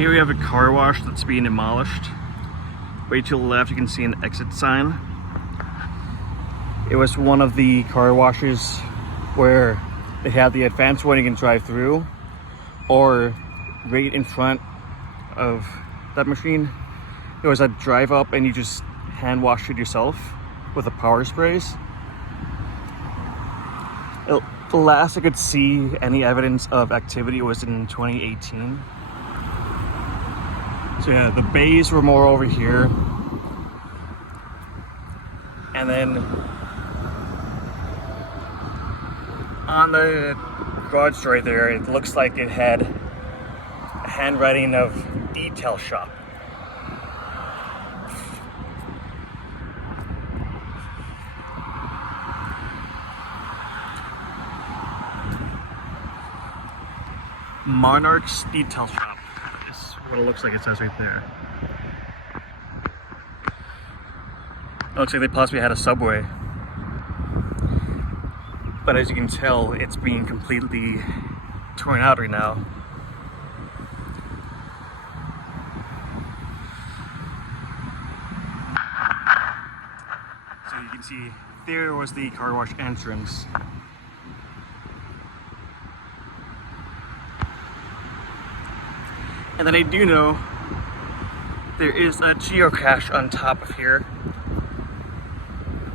Here we have a car wash that's being demolished. Way to the left you can see an exit sign. It was one of the car washes where they had the advanced one you can drive through, or right in front of that machine there was a drive up and you just hand wash it yourself with the power sprays. The last I could see any evidence of activity was in 2018. So yeah, the bays were more over here. And then on the garage right there, it looks like it had a handwriting of detail shop. Monarch's detail shop is what it looks like. It says right there. It looks like they possibly had a Subway, but as you can tell, it's being completely torn out right now. So you can see there was the car wash entrance. And then I do know there is a geocache on top of here.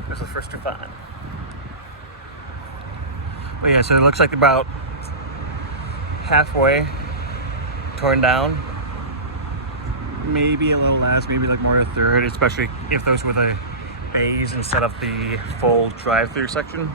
That's the first to find. But yeah, so it looks like about halfway torn down. Maybe a little less, maybe like more a third, especially if those were the bays instead of the full drive-through section.